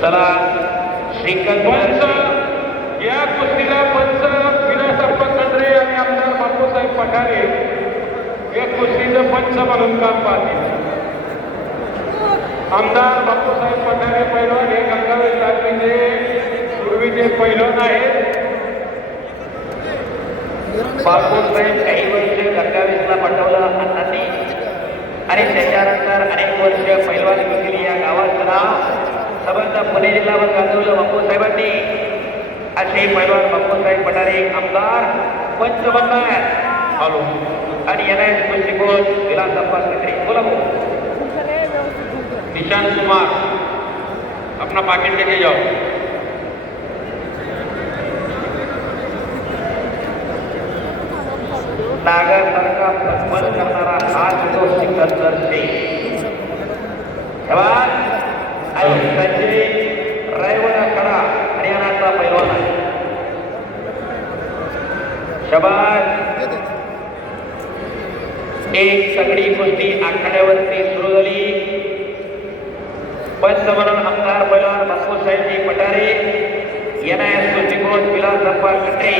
चला श्रीकांत या कुस्तीला पंच विलासप्पा खंडरे आणि आमदार बापूसाहेब पठारे या कुस्तीचं पंच म्हणून काम पाहतील. आमदार बापूसाहेब पठारे पैलवान हे गंगावेल तालमीचे पूर्वीचे पैलवान आहेत. बापूसाहेब काही वर्ष गंगावेसला पटवलं अण्णांनी आणि त्याच्यानंतर अनेक वर्ष पैलवान केली. या गावाचं नाव सबंध पुणे जिल्ह्यावर गाजवलं बापूसाहेबांनी. असे पैलवान बापूसाहेब पठारे आमदार पंच बनणार हॅलो आणि NIS कुस्तीकोच विलासप्पा खंडरे. बोला निशांत कुमार अपना पाकिट लेके जाओ. नागासारखा बंद करणारा हात तो सिकंदर शेख जवान आणि संजय रायवडा खडा हरियाणाचा पैलवान आहे. शबाज एक सगळी कुस्ती आखाड्यावरती सुरू झाली. पंच म्हणून आमदार पैलवान बापूसाहेबजी पठारे NIS कुस्तीकोच विलासप्पा खंडरे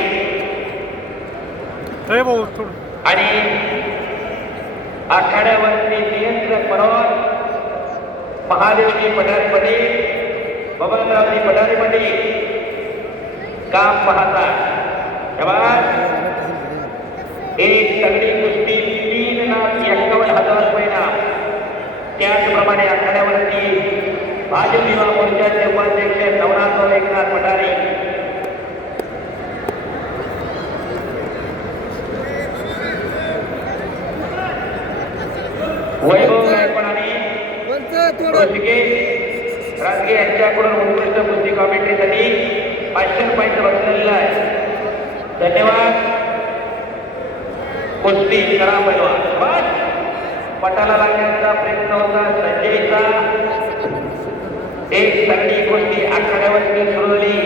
आणि आखाड्यावरती नियंत्रक म्हणून महादेवजी पठारेमध्ये बबनरावजी पठारेमध्ये काम पाहतात. एक तगडी कुस्ती 3,51,000 रुपये. त्याचप्रमाणे आखाड्यावरती भाजप युवा मोर्चाचे उपाध्यक्ष नवनाथ एकनाथ पठारे वैभव गायकवाड आणि राजगे यांच्याकडून उत्कृष्ट कुस्ती कॉमेंट्रीसाठी 500 रुपयांचं बसलेलं आहे. धन्यवाद. कुस्ती करा पैलवान. पटाला लागण्याचा प्रयत्न होता संजयचा. एक सगळी कुस्ती आखाड्यावरती सुरू झाली.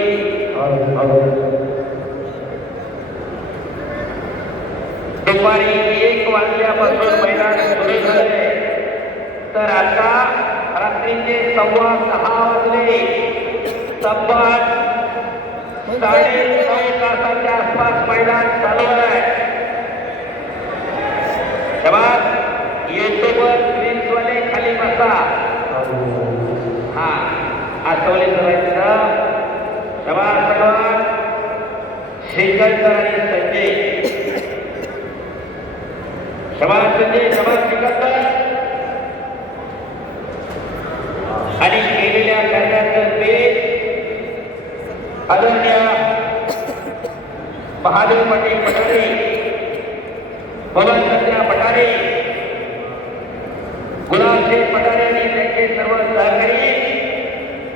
दुपारी 1 वाजल्यापासून मैदान सुरू झाले तर आता रात्रीचे 6:15 वाजले. तब्बल 9.5 तासाच्या आसपास मैदान चालू आहे. युट्यूबर ग्रीन्सवाले खाली बसा. हा आठवले करायचं सर्वात श्रीकांत आणि संजय. शबाज संजय, शबाज श्रीकांत. आणि केलेल्या कार्याचं ते आदरणीय महादेव पाटील पठारे, पवन संध्या पठारे, गुलाबसिंग पठारे आणि त्यांचे सर्व सहकारी,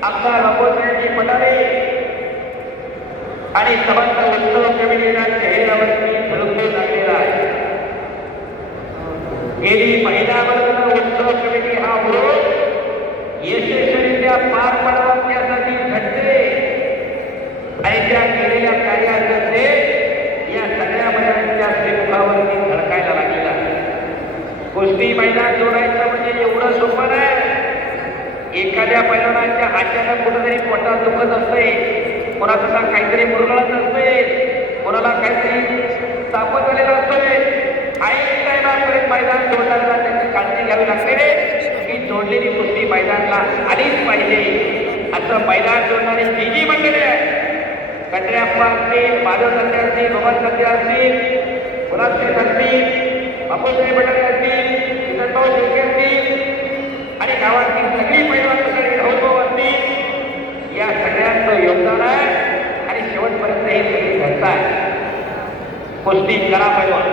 आमदार बापूसाहेबजी पठारे आणि समस्त उत्सव कमिटीच्या चेहऱ्यावरती झळकून लागलेला आहे. गेली महिनाभर उत्सव कमिटी हा विरोध यशस्वीरित्या पार पाडण्यासाठी झटते आणि त्या केलेल्या कार्याचे या सगळ्या मैदानाच्या श्रीमुखावरती झळकायला लागलेला आहे. कुस्ती मैदान जोडायचं म्हणजे एवढं सोपं नाही. एखाद्या पैलवानाच्या अचानक कुठेतरी पोटात दुखत असते, कोणाचा काहीतरी मुरगळत असते, कोणाला काहीतरी तापत आलेला असतोय. ऐन टायमापर्यंत मैदान जोडणाऱ्याला त्याची काळजी घ्यावी लागते रे की जोडलेली कुस्ती मैदानला आलीच पाहिजे. असं मैदान जोडणारे जी मंडळी आहे, कटऱ्याप्पा असतील, माधव संध्या असतील, भगवान संध्या असतील, गुलाबसिंग असतील, बापूसाहेब पठारे असतील, किसनभाऊ शेळके असतील आणि गावातील सगळी पैलवान मंडळी राहुलभाऊ असतील, या सगळ्यांचं योगदान आहे आणि शेवटपर्यंत हे सगळी घडत आहे. कुस्ती करा पैलवान.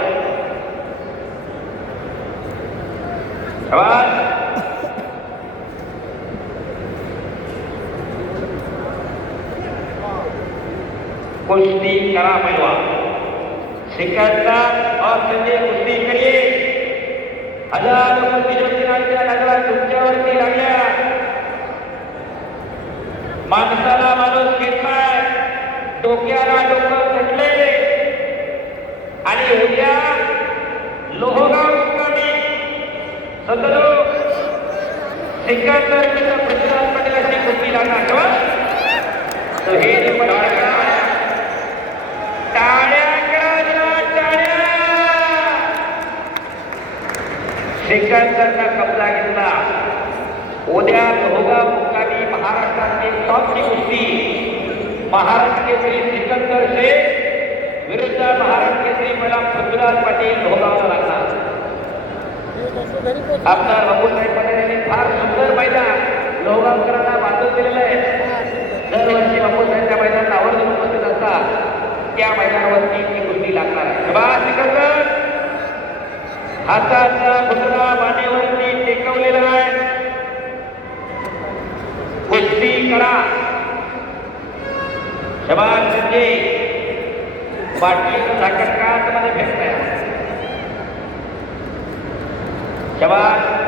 कुस्ती करा पैलवान. श्रीकांत और संजय कुस्ती करिए. हजारो कुस्तीच्या नजरा तुमच्यावरती लागल्या. माणसाला माणूस घेतलाय, डोक्याला डोकं चढले आणि उद्या लोहगाव सदरो श्रीकांत प्रतिसाद पटेल अशी कुस्ती लागणार. दुहेरी पटका. टाळ्या करा जरा, टाळ्या. सिकंदरनं कब्जा घेतला. उद्या दोघा मुक्कामी महाराष्ट्रातील टॉपची कुस्ती महाराष्ट्र केसरी सिकंदर शेख विरुद्ध महाराष्ट्र केसरी मला पृथ्वीराज पाटील भोगावं लागणार. आमदार बापूसाहेब पटेल यांनी फार सुंदर मैदान लोहगावकरांना बांधून दिलेलं आहे. दरवर्षी बापूसाहेबच्या मैदानात आवर्जून उपस्थित असतात. त्या मैदानावरती ती कुस्ती लागणार आहे. शाबास सिकंदर. हाताचा घुसरा मानेवरती टेकवलेला आहे. कुस्ती करा. शाबास संजय. बाटलीचं झाकण का आतमध्ये फेकताय? शाबास.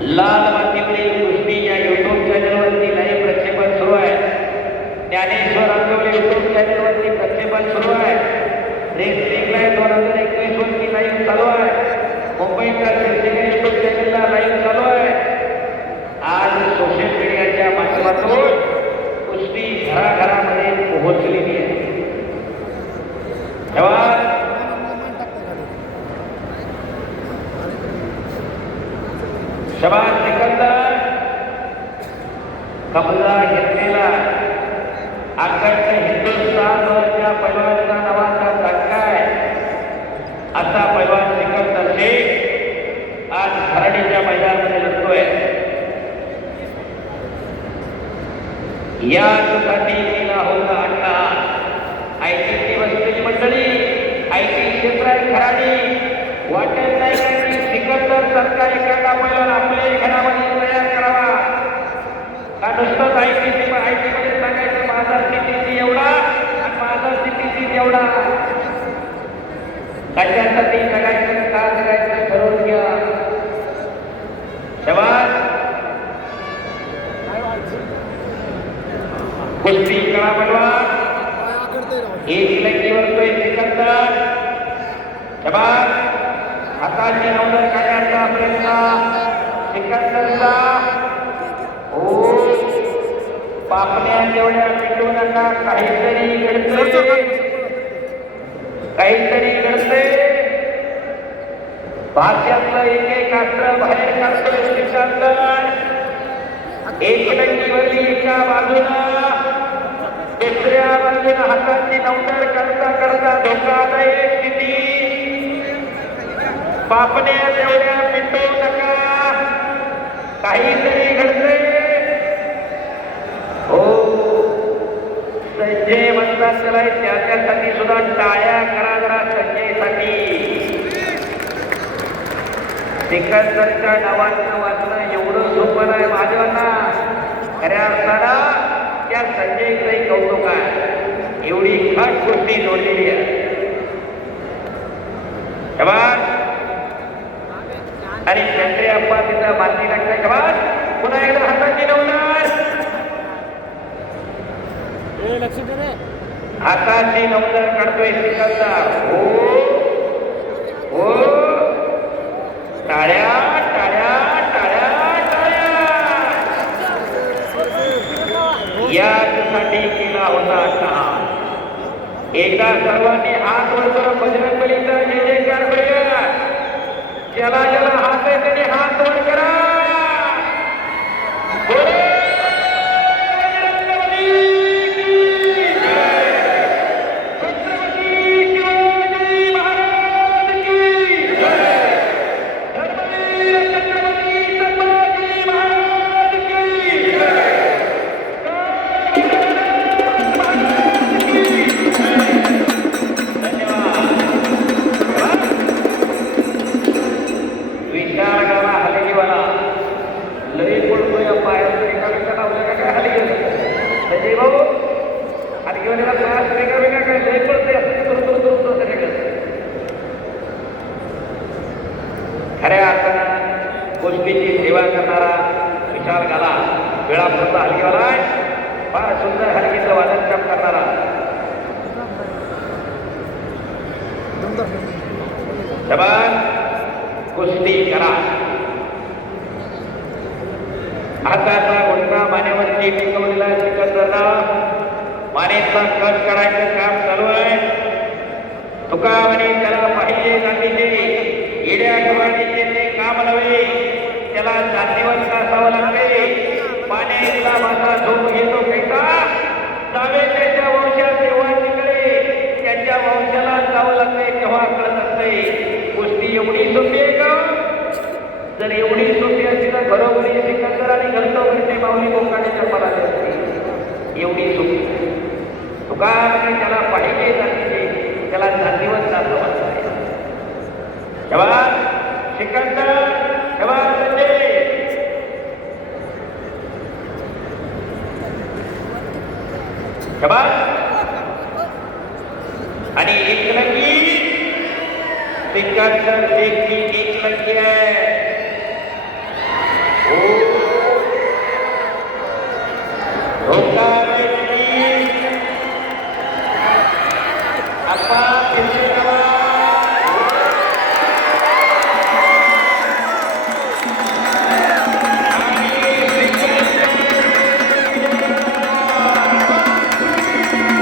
लाल मातीवरील कुस्ती या युट्यूब चॅनलवरती लाईव्ह प्रक्षेपण सुरू आहे. ज्ञानेश्वर अंगवले युट्यूब चॅनलवरती प्रक्षेपण सुरू आहे. रेसलिंग लाईव्ह 2021 वरती लाईव्ह चालू आहे. मुंबईच्या शिवसेना युट्यूब चॅनलला लाईव्ह चालू आहे. आज सोशल मीडियाच्या माध्यमातून कुस्ती घराघरामध्ये पोहोचलेली आहे. शाबास सिकंदर. कब्जा घेतलेला अखंड हिंदुस्थानवरच्या पैलवानाचा नावाचा धक्का आहे असा पैलवान सिकंदर शेख आज खराडीच्या मैदानामध्ये लढतोय. यासाठी केला होता अड्डा. आयटीसी बसलेली मंडळी, आयटी क्षेत्र आहे खराडी. वाटेल नाही की सिकंदर सरकारी एखादा पैलवान आपल्या घरामध्ये तयार करावा का नुसतंच आयटी मध्ये सांगायचं माझा सीटीसी एवढा आणि माझा सीटीसी एवढा. त्याच्यासाठी करायचं का करायचं ठरवून घ्या. शाबास. कुस्ती करा पैलवान. एक लंगीवर तो सिकंदर. शाबास. हाताची नवदर काढण्याचा प्रयत्न सिकंदरचा. हो. पापण्या तेवढ्या पिटू नका. काहीतरी घडते, काहीतरी घडते. भाष्यातलं एक एक अस्त्र बाहेर काढतोय सिकंदर. एक लंगीवरली एका बाजूला, दुसऱ्या बाजूला हाताची नवदर करता करता धोकादायक स्थिती. पापण्या तेवढ्या पिटू नका. काहीतरी घडते. हो. संजय म्हणतात त्याला त्याच्यासाठी सुद्धा टाळ्या करा जरा संजयसाठी. सिकंदरच्या नावाचं वाचणं एवढं सोपं आहे माझ्याना. खऱ्या अर्थानं त्या संजयचंही कौतुक आहे. एवढी खास गोष्टी जोडलेली आहे. शाबास. आणि चंद्रे अप्पा तिथं माती लागतात. शाबास. पुन्हा एकदा हाताची नवदर. हाताची नवदर काढतोय सिकंदर. हो हो. टाळ्या टाळ्या टाळ्या टाळ्या. यासाठी केला होता अड्डा. एकदा सर्वांनी हात वर करून बजरंगबलीचा जय जयकार करूया. ज्याला ज्याला हात आहे त्याने हात वर करा. खऱ्या अर्थानं गोष्टीची सेवा करणारा विशाल गाला वेळापुरता हलगीवाला फार सुंदर हलगीचं वादन काम करणारा. शाबास. कुस्ती करा. हाताचा घोटका मानेवरती टिकवलेला सिकंदरनं मानेतला कट काढायचं काम चालू आहे. तुका म्हणे त्याला पाहिजे गांधीचे येड्या डोळ्याचे ते काम नव्हे, त्याला जातीवंत असावं लागते. पाण्यातला मासा झोप घेतो कैसा जावे त्याच्या वंशात तेव्हा तिकडे त्याच्या वंशाला जावं लागते तेव्हा कळत असते. गोष्टी एवढी सोपी आहे का? जर एवढी सोपी असती तर घरोघरी सिकंदर आणि घरतोघरचे माऊली बोकाड्याच्या पडाले असते. एवढी सोपी तुका म्हणे त्याला पाहिजे जातीचे त्याला जातीवंत असावं लागते. तेव्हा सिकंदर तेव्हा आणि एकलंकी सिकंदर देखील एकलंकी आहे.